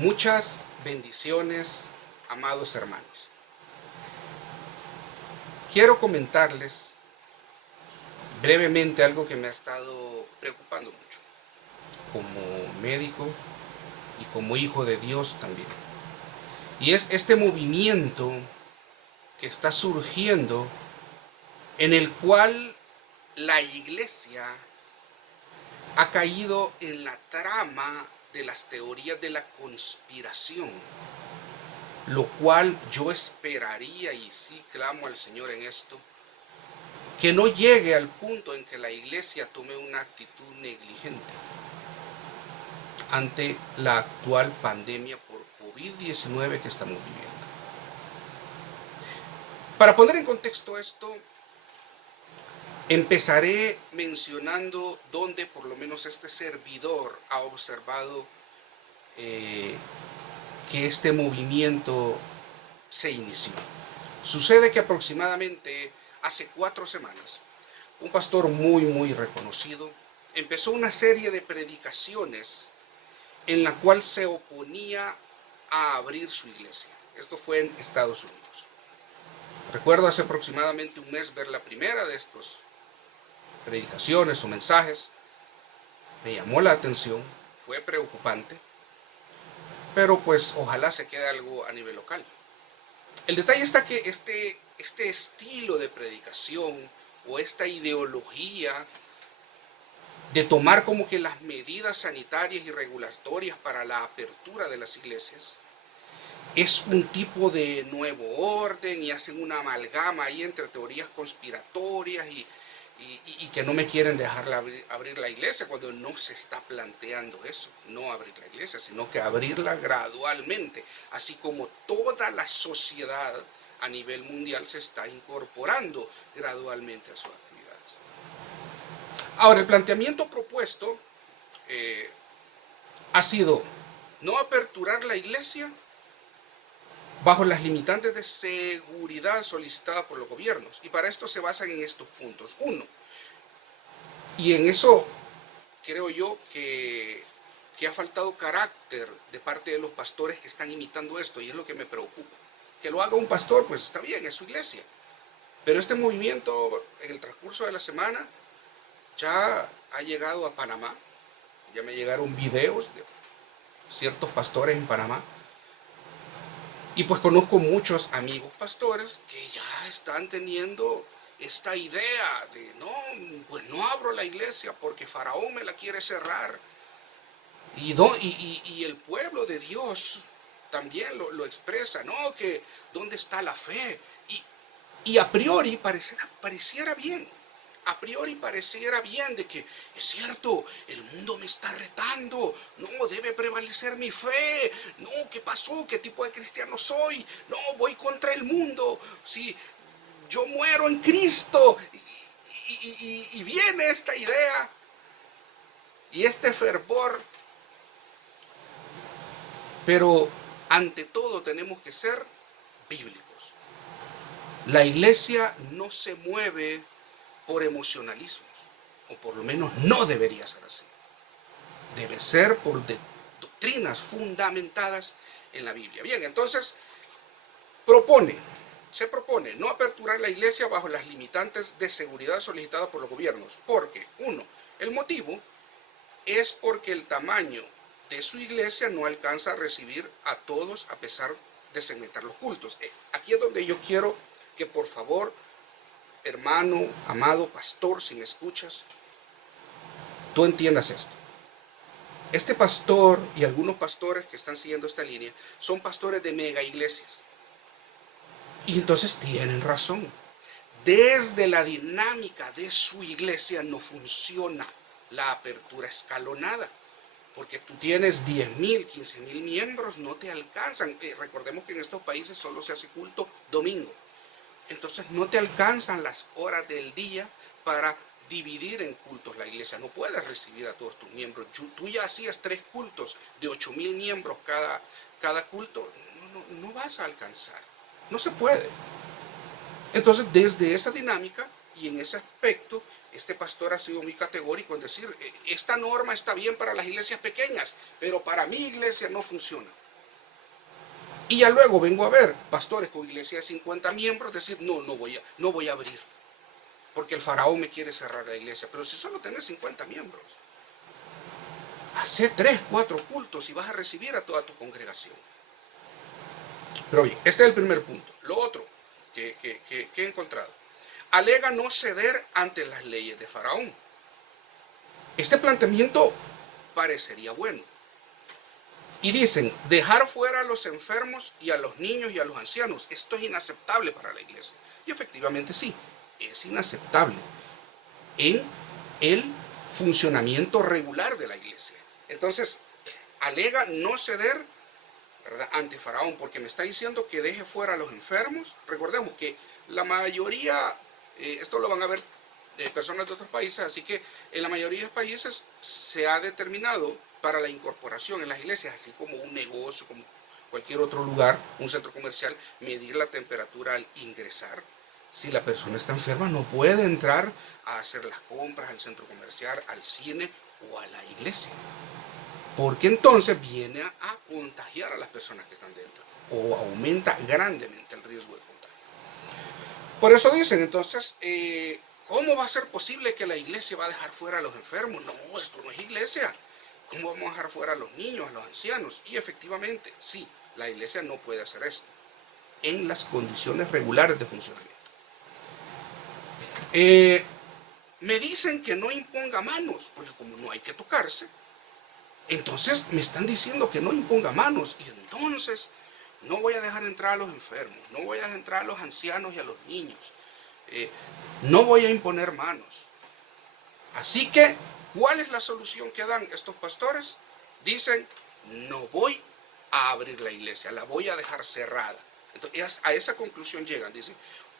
Muchas bendiciones, amados hermanos. Quiero comentarles brevemente algo que me ha estado preocupando mucho, como médico y como hijo de Dios también. Y es este movimiento que está surgiendo en el cual la iglesia ha caído en la trama de las teorías de la conspiración, lo cual yo esperaría, y sí clamo al Señor en esto, que no llegue al punto en que la iglesia tome una actitud negligente ante la actual pandemia por COVID-19 que estamos viviendo. Para poner en contexto esto, empezaré mencionando dónde por lo menos este servidor ha observado eh, que este movimiento se inició. Sucede que aproximadamente hace 4 semanas, un pastor muy reconocido empezó una serie de predicaciones en la cual se oponía a abrir su iglesia. Esto fue en Estados Unidos. Recuerdo hace aproximadamente un mes ver la primera de estas predicaciones o mensajes. Me llamó la atención, fue preocupante, pero pues ojalá se quede algo a nivel local. El detalle está que este estilo de predicación o esta ideología de tomar como que las medidas sanitarias y regulatorias para la apertura de las iglesias es un tipo de nuevo orden y hacen una amalgama ahí entre teorías conspiratorias y que no me quieren dejar abrir la iglesia cuando no se está planteando eso, no abrir la iglesia, sino que abrirla gradualmente, así como toda la sociedad a nivel mundial se está incorporando gradualmente a sus actividades. Ahora, el planteamiento propuesto ha sido no aperturar la iglesia bajo las limitantes de seguridad solicitadas por los gobiernos. Y para esto se basan en estos puntos. Uno, y en eso creo yo que ha faltado carácter de parte de los pastores que están imitando esto, y es lo que me preocupa. Que lo haga un pastor, pues está bien, es su iglesia. Pero este movimiento en el transcurso de la semana ya ha llegado a Panamá. Ya me llegaron videos de ciertos pastores en Panamá. Y pues conozco muchos amigos pastores que ya están teniendo esta idea de no, pues no abro la iglesia porque Faraón me la quiere cerrar. Y el pueblo de Dios también lo expresa, ¿no? Que dónde está la fe. Y a priori pareciera bien. A priori pareciera bien de que es cierto, el mundo me está retando, no, debe prevalecer mi fe, no, ¿qué pasó? ¿Qué tipo de cristiano soy? No, voy contra el mundo, si yo muero en Cristo, y viene esta idea y este fervor, pero ante todo tenemos que ser bíblicos. La iglesia no se mueve por emocionalismos, o por lo menos no debería ser así. Debe ser por doctrinas fundamentadas en la Biblia. Bien, entonces se propone no aperturar la iglesia bajo las limitantes de seguridad solicitadas por los gobiernos, porque, uno, el motivo es porque el tamaño de su iglesia no alcanza a recibir a todos a pesar de segmentar los cultos. Aquí es donde yo quiero que por favor, hermano, amado, pastor, si me escuchas, tú entiendas esto. Este pastor y algunos pastores que están siguiendo esta línea son pastores de mega iglesias. Y entonces tienen razón. Desde la dinámica de su iglesia no funciona la apertura escalonada. Porque tú tienes 10,000, 15,000 miembros, no te alcanzan. Recordemos que en estos países solo se hace culto domingo. Entonces no te alcanzan las horas del día para dividir en cultos la iglesia. No puedes recibir a todos tus miembros. Tú ya hacías 3 cultos de 8,000 miembros cada culto. No vas a alcanzar. No se puede. Entonces, desde esa dinámica y en ese aspecto, este pastor ha sido muy categórico en decir, esta norma está bien para las iglesias pequeñas, pero para mi iglesia no funciona. Y ya luego vengo a ver pastores con iglesia de 50 miembros decir, no voy a abrir, porque el faraón me quiere cerrar la iglesia. Pero si solo tenés 50 miembros, hace 3, 4 cultos y vas a recibir a toda tu congregación. Pero bien, este es el primer punto. Lo otro que he encontrado, alega no ceder ante las leyes de Faraón. Este planteamiento parecería bueno. Y dicen, dejar fuera a los enfermos y a los niños y a los ancianos. Esto es inaceptable para la iglesia. Y efectivamente sí, es inaceptable en el funcionamiento regular de la iglesia. Entonces, alega no ceder, ¿verdad?, ante Faraón, porque me está diciendo que deje fuera a los enfermos. Recordemos que la mayoría, esto lo van a ver personas de otros países, así que en la mayoría de países se ha determinado para la incorporación en las iglesias, así como un negocio, como cualquier otro lugar, un centro comercial, medir la temperatura al ingresar. Si la persona está enferma, no puede entrar a hacer las compras al centro comercial, al cine o a la iglesia, porque entonces viene a contagiar a las personas que están dentro o aumenta grandemente el riesgo de contagio. Por eso dicen entonces, ¿cómo va a ser posible que la iglesia va a dejar fuera a los enfermos? No, esto no es iglesia. ¿Cómo vamos a dejar fuera a los niños, a los ancianos? Y efectivamente, sí, la iglesia no puede hacer esto en las condiciones regulares de funcionamiento. Me dicen que no imponga manos, porque como no hay que tocarse, entonces me están diciendo que no imponga manos, y entonces no voy a dejar entrar a los enfermos, no voy a dejar entrar a los ancianos y a los niños, no voy a imponer manos. Así que, ¿cuál es la solución que dan estos pastores? Dicen, no voy a abrir la iglesia, la voy a dejar cerrada. Entonces, a esa conclusión llegan, dicen,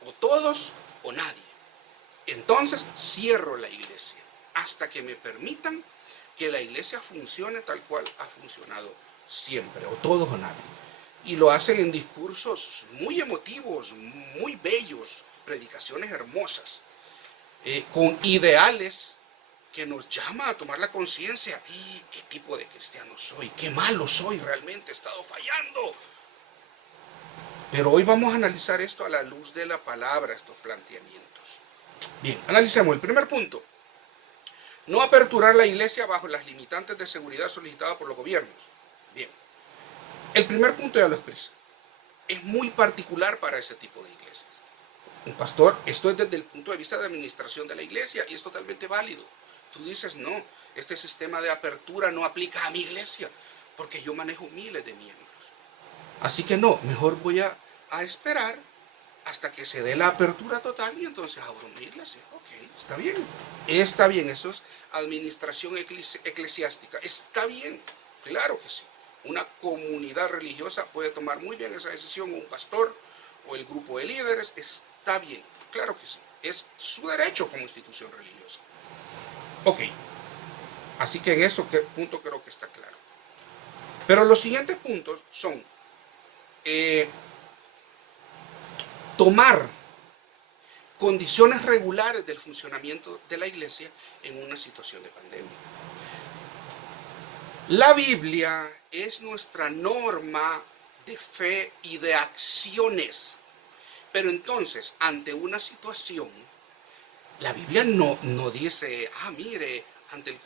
o todos o nadie. Entonces, cierro la iglesia hasta que me permitan que la iglesia funcione tal cual ha funcionado siempre, o todos o nadie. Y lo hacen en discursos muy emotivos, muy bellos, predicaciones hermosas, con ideales que nos llama a tomar la conciencia. ¿Qué tipo de cristiano soy? ¿Qué malo soy realmente? He estado fallando. Pero hoy vamos a analizar esto a la luz de la palabra, estos planteamientos. Bien, analicemos el primer punto. No aperturar la iglesia bajo las limitantes de seguridad solicitadas por los gobiernos. Bien, el primer punto ya lo expresé. Es muy particular para ese tipo de iglesias. Un pastor, esto es desde el punto de vista de administración de la iglesia y es totalmente válido. Tú dices, no, este sistema de apertura no aplica a mi iglesia porque yo manejo miles de miembros. Así que no, mejor voy a esperar hasta que se dé la apertura total y entonces abro mi iglesia. Ok, está bien. Está bien, eso es administración eclesiástica. Está bien, claro que sí. Una comunidad religiosa puede tomar muy bien esa decisión, un pastor o el grupo de líderes, está bien, claro que sí. Es su derecho como institución religiosa. Ok, así que en ese punto creo que está claro. Pero los siguientes puntos son tomar condiciones regulares del funcionamiento de la iglesia en una situación de pandemia. La Biblia es nuestra norma de fe y de acciones. Pero entonces, ante una situación, la Biblia no dice, mire, ante el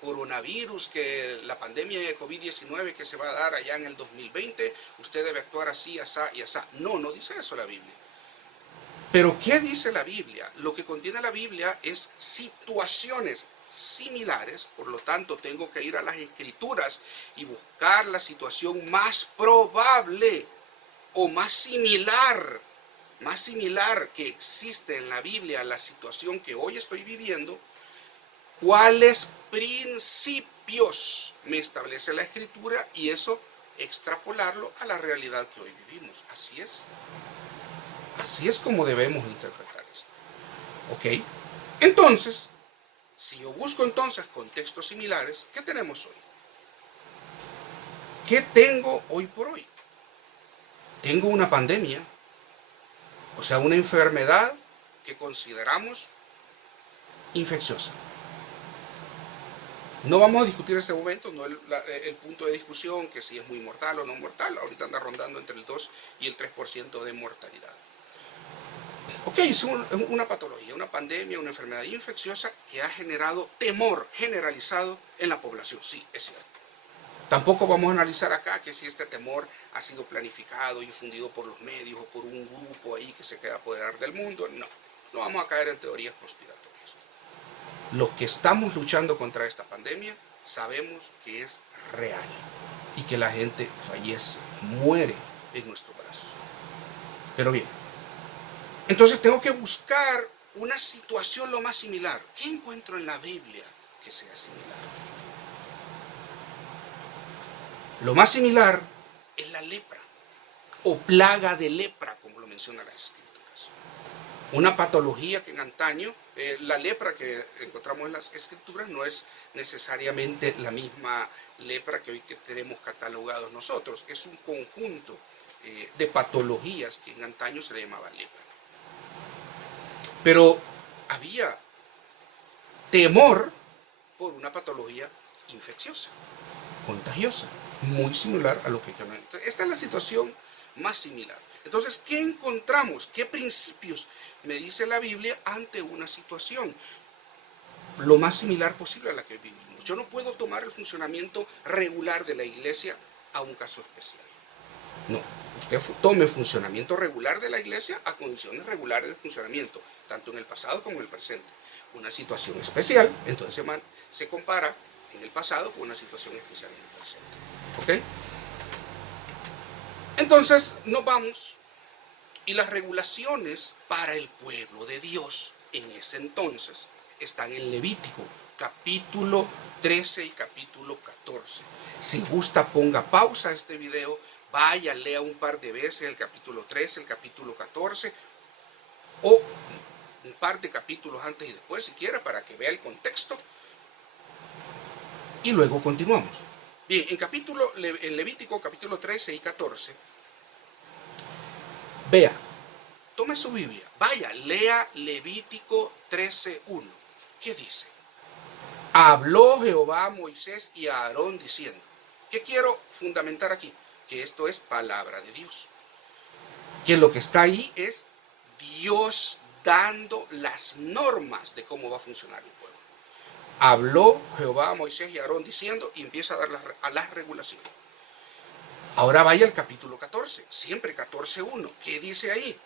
coronavirus, que la pandemia de COVID-19 que se va a dar allá en el 2020, usted debe actuar así, asá y asá. No dice eso la Biblia. Pero ¿qué dice la Biblia? Lo que contiene la Biblia es situaciones similares, por lo tanto tengo que ir a las Escrituras y buscar la situación más probable o más similar que existe en la Biblia a la situación que hoy estoy viviendo. ¿Cuáles principios me establece la Escritura? Y eso extrapolarlo a la realidad que hoy vivimos. Así es. Así es como debemos interpretar esto. ¿Ok? Entonces, si yo busco entonces contextos similares, ¿qué tenemos hoy? ¿Qué tengo hoy por hoy? Tengo una pandemia, o sea, una enfermedad que consideramos infecciosa. No vamos a discutir ese momento, no el punto de discusión, que si es muy mortal o no mortal. Ahorita anda rondando entre el 2 y el 3% de mortalidad. Ok, es una patología, una pandemia, una enfermedad infecciosa que ha generado temor generalizado en la población. Sí, es cierto. Tampoco vamos a analizar acá que si este temor ha sido planificado, infundido por los medios o por un grupo ahí que se queda apoderar del mundo. No, no vamos a caer en teorías conspiratorias. Los que estamos luchando contra esta pandemia sabemos que es real y que la gente fallece, muere en nuestros brazos. Pero bien, entonces tengo que buscar una situación lo más similar. ¿Qué encuentro en la Biblia que sea similar? Lo más similar es la lepra o plaga de lepra, como lo menciona las escrituras. Una patología que en antaño, la lepra que encontramos en las escrituras no es necesariamente la misma lepra que hoy que tenemos catalogados nosotros. Es un conjunto de patologías que en antaño se le llamaba lepra. Pero había temor por una patología infecciosa, contagiosa, muy similar a lo que actualmente. Esta es la situación más similar. Entonces, ¿qué encontramos? ¿Qué principios me dice la Biblia ante una situación lo más similar posible a la que vivimos? Yo no puedo tomar el funcionamiento regular de la iglesia a un caso especial. No, usted tome el funcionamiento regular de la iglesia a condiciones regulares de funcionamiento, tanto en el pasado como en el presente. Una situación especial, entonces se compara en el pasado con una situación especial en el presente. ¿Ok? Entonces nos vamos y las regulaciones para el pueblo de Dios en ese entonces están en Levítico, capítulo 13 y capítulo 14. Si gusta, ponga pausa a este video, vaya, lea un par de veces el capítulo 13, el capítulo 14, o un par de capítulos antes y después, si quiere, para que vea el contexto. Y luego continuamos. Bien, en Levítico capítulo 13 y 14, vea, tome su Biblia, vaya, lea Levítico 13:1. ¿Qué dice? Habló Jehová a Moisés y a Aarón diciendo. ¿Qué quiero fundamentar aquí? Que esto es palabra de Dios. Que lo que está ahí es Dios dando las normas de cómo va a funcionar el pueblo. Habló Jehová a Moisés y a Aarón diciendo, y empieza a dar las regulaciones. Ahora vaya al capítulo 14, siempre 14:1. ¿Qué dice ahí?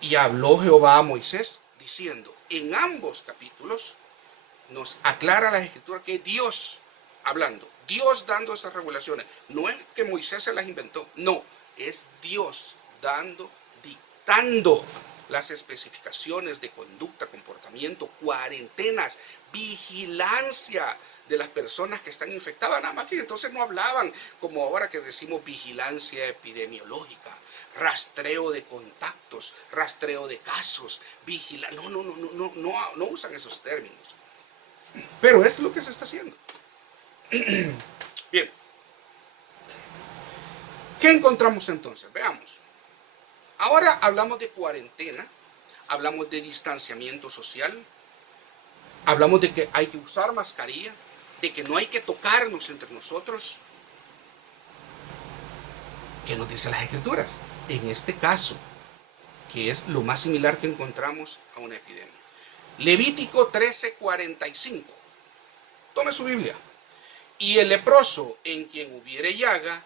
Y habló Jehová a Moisés diciendo, en ambos capítulos nos aclara la escritura que Dios hablando, Dios dando esas regulaciones. No es que Moisés se las inventó, no, es Dios dando, dictando las especificaciones de conducta, comportamiento, cuarentenas, vigilancia de las personas que están infectadas. Nada más que entonces no hablaban como ahora que decimos vigilancia epidemiológica, rastreo de contactos, rastreo de casos, no usan esos términos. Pero es lo que se está haciendo. Bien. ¿Qué encontramos entonces? Veamos. Ahora hablamos de cuarentena, hablamos de distanciamiento social, hablamos de que hay que usar mascarilla, de que no hay que tocarnos entre nosotros. ¿Qué nos dicen las escrituras? En este caso, que es lo más similar que encontramos a una epidemia. Levítico 13:45. Tome su Biblia. Y el leproso en quien hubiere llaga,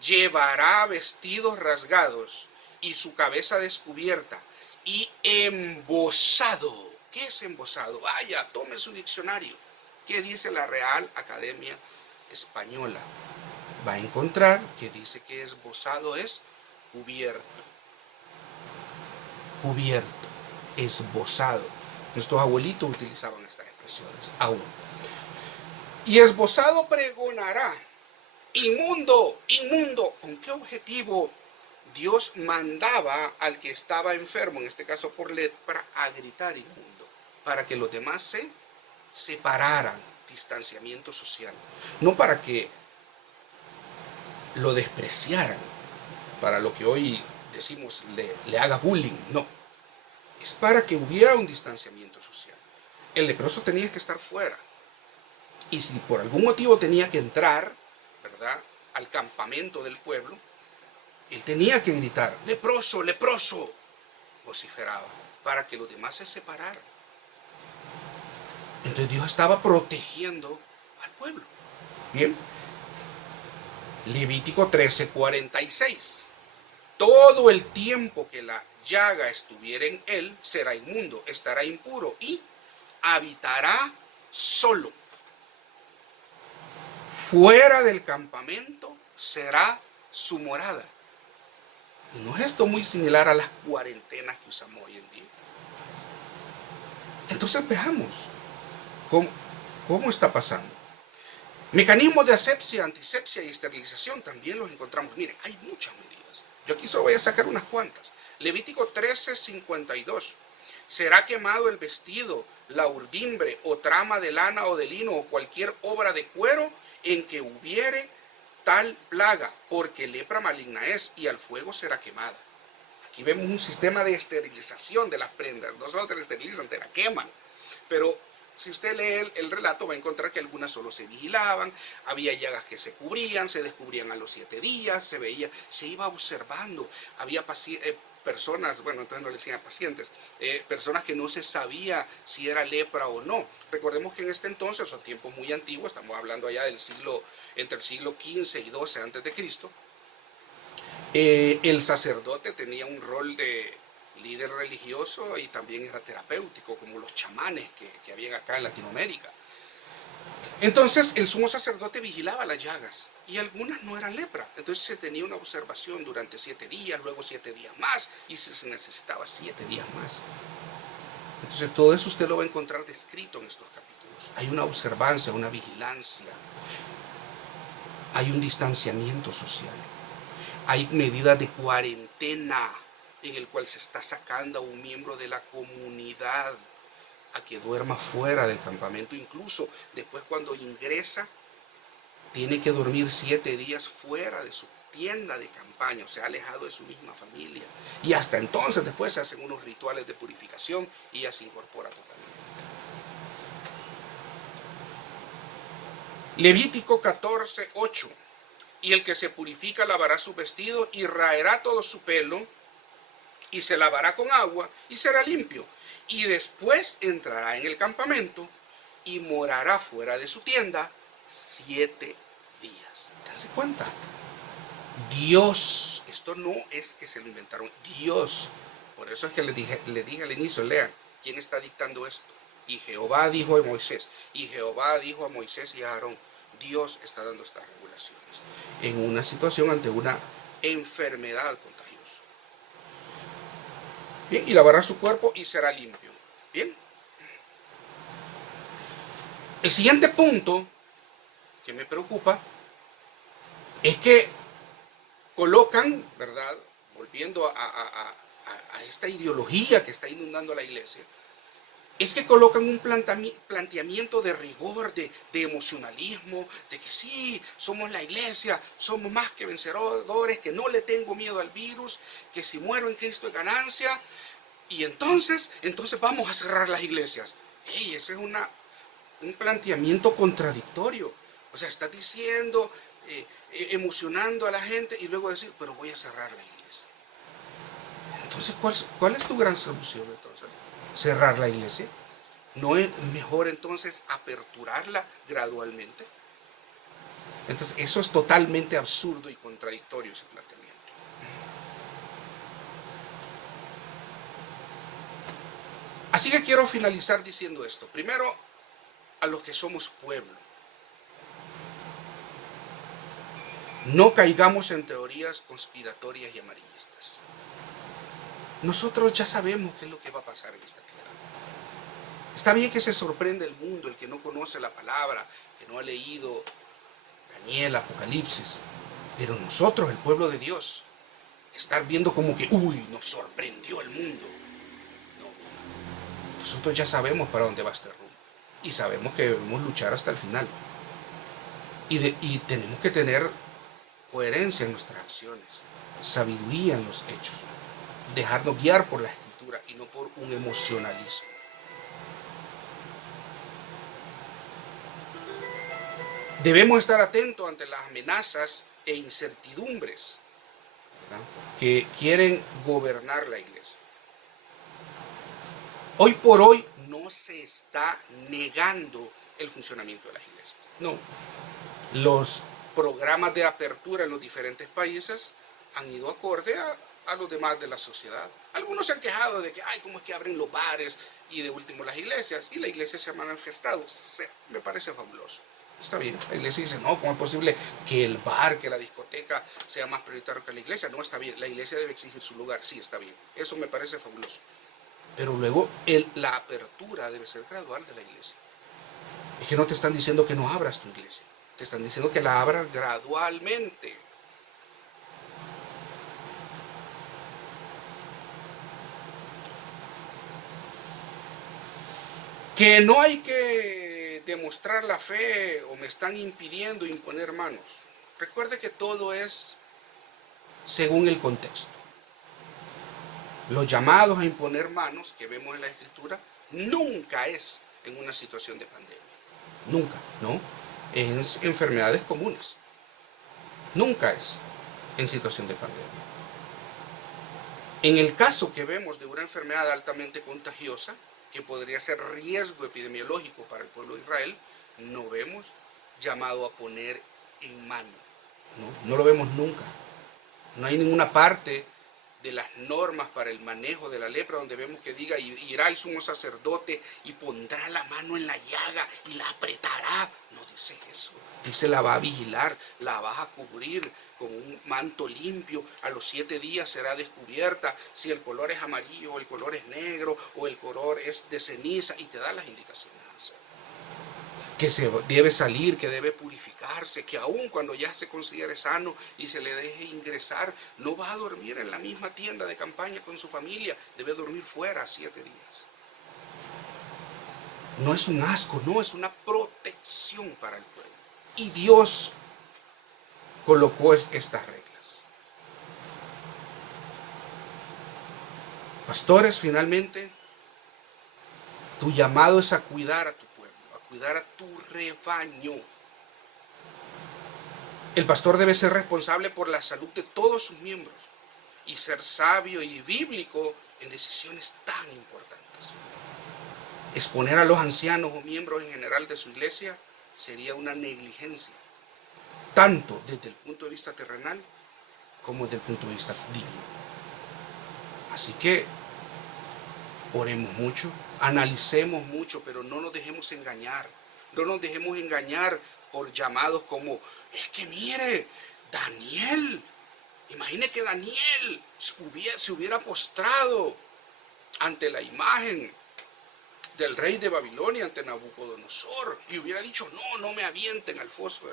llevará vestidos rasgados y su cabeza descubierta y embosado. ¿Qué es embosado? Vaya, tome su diccionario. ¿Qué dice la Real Academia Española? Va a encontrar que dice que esbozado es cubierto. Cubierto, esbozado. Nuestros abuelitos utilizaban estas expresiones aún. Y esbozado pregonará, inmundo, inmundo. ¿Con qué objetivo Dios mandaba al que estaba enfermo, en este caso por lepra, a gritar inmundo? Para que los demás se separaran, distanciamiento social. No para que lo despreciaran, para lo que hoy decimos le haga bullying, no. Es para que hubiera un distanciamiento social. El leproso tenía que estar fuera. Y si por algún motivo tenía que entrar, ¿verdad?, al campamento del pueblo, él tenía que gritar, leproso, leproso, vociferaba, para que los demás se separaran. Entonces Dios estaba protegiendo al pueblo. Bien. Levítico 13:46. Todo el tiempo que la llaga estuviera en él, será inmundo, estará impuro y habitará solo. Fuera del campamento será su morada. ¿Y no es esto muy similar a las cuarentenas que usamos hoy en día? Entonces veamos cómo está pasando. Mecanismos de asepsia, antisepsia y esterilización también los encontramos. Miren, hay muchas medidas. Yo aquí solo voy a sacar unas cuantas. Levítico 13:52. Será quemado el vestido, la urdimbre o trama de lana o de lino o cualquier obra de cuero en que hubiere tal plaga, porque lepra maligna es, y al fuego será quemada. Aquí vemos un sistema de esterilización de las prendas. No solo te la esterilizan, te la queman. Pero si usted lee el relato, va a encontrar que algunas solo se vigilaban, había llagas que se cubrían, se descubrían a los 7 días, se veía, se iba observando. Había personas, bueno, entonces no le decían pacientes, personas que no se sabía si era lepra o no. Recordemos que en este entonces, son tiempos muy antiguos, estamos hablando allá del siglo, entre el siglo XV y XII antes de Cristo, el sacerdote tenía un rol de líder religioso y también era terapéutico, como los chamanes que habían acá en Latinoamérica. Entonces el sumo sacerdote vigilaba las llagas y algunas no eran lepra. Entonces se tenía una observación durante 7 días, luego 7 días más, y se necesitaba 7 días más. Entonces todo eso usted lo va a encontrar descrito en estos capítulos. Hay una observancia, una vigilancia, hay un distanciamiento social, hay medidas de cuarentena en el cual se está sacando a un miembro de la comunidad a que duerma fuera del campamento. Incluso después, cuando ingresa, tiene que dormir 7 días fuera de su tienda de campaña, o sea, alejado de su misma familia. Y hasta entonces después se hacen unos rituales de purificación y ya se incorpora totalmente. Levítico 14:8. Y el que se purifica lavará su vestido y raerá todo su pelo y se lavará con agua y será limpio. Y después entrará en el campamento y morará fuera de su tienda 7 días. ¿Te das cuenta? Dios, esto no es que se lo inventaron, Dios. Por eso es que le dije al inicio, lean, ¿quién está dictando esto? Y Jehová dijo a Moisés, y Jehová dijo a Moisés y a Aarón, Dios está dando estas regulaciones en una situación ante una enfermedad contagiosa. Bien, y lavará su cuerpo y será limpio. Bien. El siguiente punto que me preocupa es que colocan, ¿verdad? Volviendo a esta ideología que está inundando la iglesia, es que colocan un planteamiento de rigor, de emocionalismo, de que sí, somos la iglesia, somos más que vencedores, que no le tengo miedo al virus, que si muero en Cristo es ganancia, y entonces vamos a cerrar las iglesias. Ey, ese es un planteamiento contradictorio. O sea, estás diciendo, emocionando a la gente y luego decir, pero voy a cerrar la iglesia. Entonces, ¿cuál es tu gran solución entonces? ¿Cerrar la iglesia? ¿No es mejor entonces aperturarla gradualmente? Entonces, eso es totalmente absurdo y contradictorio, ese planteamiento. Así que quiero finalizar diciendo esto. Primero, a los que somos pueblo, no caigamos en teorías conspiratorias y amarillistas. Nosotros ya sabemos qué es lo que va a pasar en esta tierra. Está bien que se sorprenda el mundo, el que no conoce la palabra, que no ha leído Daniel, Apocalipsis, pero nosotros, el pueblo de Dios, estar viendo como que, uy, nos sorprendió el mundo. No, nosotros ya sabemos para dónde va este rumbo y sabemos que debemos luchar hasta el final. Y tenemos que tener coherencia en nuestras acciones, sabiduría en los hechos, dejarnos guiar por la escritura y no por un emocionalismo. Debemos estar atentos ante las amenazas e incertidumbres, ¿verdad?, que quieren gobernar la iglesia. Hoy por hoy no se está negando el funcionamiento de las iglesias. No. Los programas de apertura en los diferentes países han ido acorde a los demás de la sociedad. Algunos se han quejado de que, ay, ¿cómo es que abren los bares y de último las iglesias? Y la iglesia se ha manifestado. Me parece fabuloso. Está bien. La iglesia dice, no, ¿cómo es posible que el bar, que la discoteca sea más prioritario que la iglesia? No, está bien. La iglesia debe exigir su lugar. Sí, está bien. Eso me parece fabuloso. Pero luego la apertura debe ser gradual de la iglesia. Es que no te están diciendo que no abras tu iglesia. Te están diciendo que la abras gradualmente. Que no hay que demostrar la fe o me están impidiendo imponer manos. Recuerde que todo es según el contexto. Los llamados a imponer manos que vemos en la Escritura nunca es en una situación de pandemia. Nunca, ¿no? En enfermedades comunes. Nunca es en situación de pandemia. En el caso que vemos de una enfermedad altamente contagiosa, que podría ser riesgo epidemiológico para el pueblo de Israel, no vemos llamado a poner en mano. No lo vemos nunca. No hay ninguna parte de las normas para el manejo de la lepra donde vemos que diga, irá el sumo sacerdote y pondrá la mano en la llaga y la apretará. No dice eso. Dice, la va a vigilar, la va a cubrir con un manto limpio, a los 7 días será descubierta si el color es amarillo o el color es negro o el color es de ceniza, y te da las indicaciones a hacer. Que se debe salir, que debe purificarse, que aun cuando ya se considere sano y se le deje ingresar, no va a dormir en la misma tienda de campaña con su familia, debe dormir fuera 7 días. No es un asco, no, es una protección para el pueblo. Y Dios colocó estas reglas. Pastores, finalmente, tu llamado es a cuidar a tu pueblo, a cuidar a tu rebaño. El pastor debe ser responsable por la salud de todos sus miembros y ser sabio y bíblico en decisiones tan importantes. Exponer a los ancianos o miembros en general de su iglesia sería una negligencia, tanto desde el punto de vista terrenal como desde el punto de vista divino. Así que oremos mucho, analicemos mucho, pero no nos dejemos engañar. No nos dejemos engañar por llamados como, es que mire, Daniel, imagine que Daniel se hubiera postrado ante la imagen del rey de Babilonia, ante Nabucodonosor, y hubiera dicho, no me avienten al foso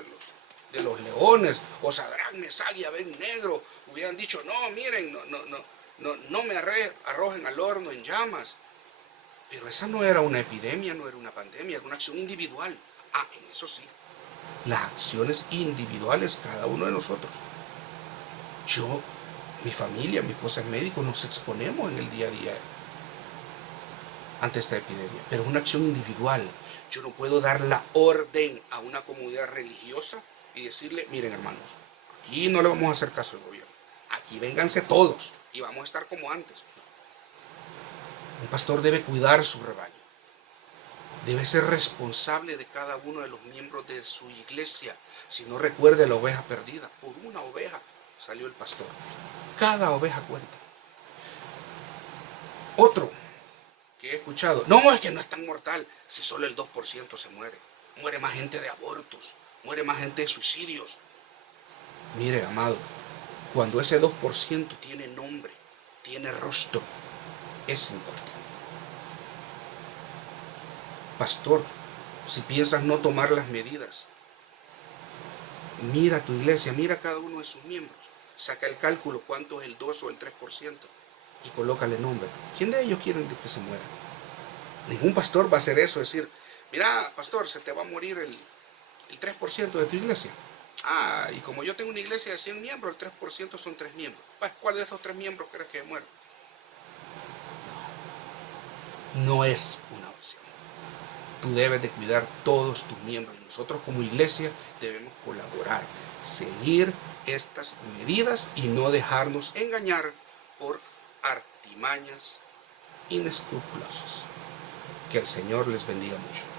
de los leones, o Sadrach, Mesach y Abednego hubieran dicho, no, miren, no me arrojen al horno en llamas. Pero esa no era una epidemia, no era una pandemia, era una acción individual. En eso sí, las acciones individuales, cada uno de nosotros. Yo, mi familia, mi esposa es médico, nos exponemos en el día a día ante esta epidemia, pero es una acción individual. Yo no puedo dar la orden a una comunidad religiosa y decirle, miren hermanos, aquí no le vamos a hacer caso al gobierno, aquí vénganse todos y vamos a estar como antes. Un pastor debe cuidar su rebaño, debe ser responsable de cada uno de los miembros de su iglesia. Si no, recuerde la oveja perdida. Por una oveja salió el pastor. Cada oveja cuenta. Otro que he escuchado, no, es que no es tan mortal, si solo el 2% se muere. Muere más gente de abortos, muere más gente de suicidios. Mire, amado, cuando ese 2% tiene nombre, tiene rostro, es importante. Pastor, si piensas no tomar las medidas, mira tu iglesia, mira cada uno de sus miembros, saca el cálculo cuánto es el 2 o el 3% y colócale nombre. ¿Quién de ellos quieren que se muera? Ningún pastor va a hacer eso, decir, mira, pastor, se te va a morir el 3% de tu iglesia. Y como yo tengo una iglesia de 100 miembros, el 3% son 3 miembros. ¿Cuál de esos 3 miembros crees que muera? No es una opción. tú debes de cuidar todos tus miembros. Y nosotros como iglesia debemos colaborar, seguir estas medidas y no dejarnos engañar por artimañas inescrupulosas. Que el Señor les bendiga mucho.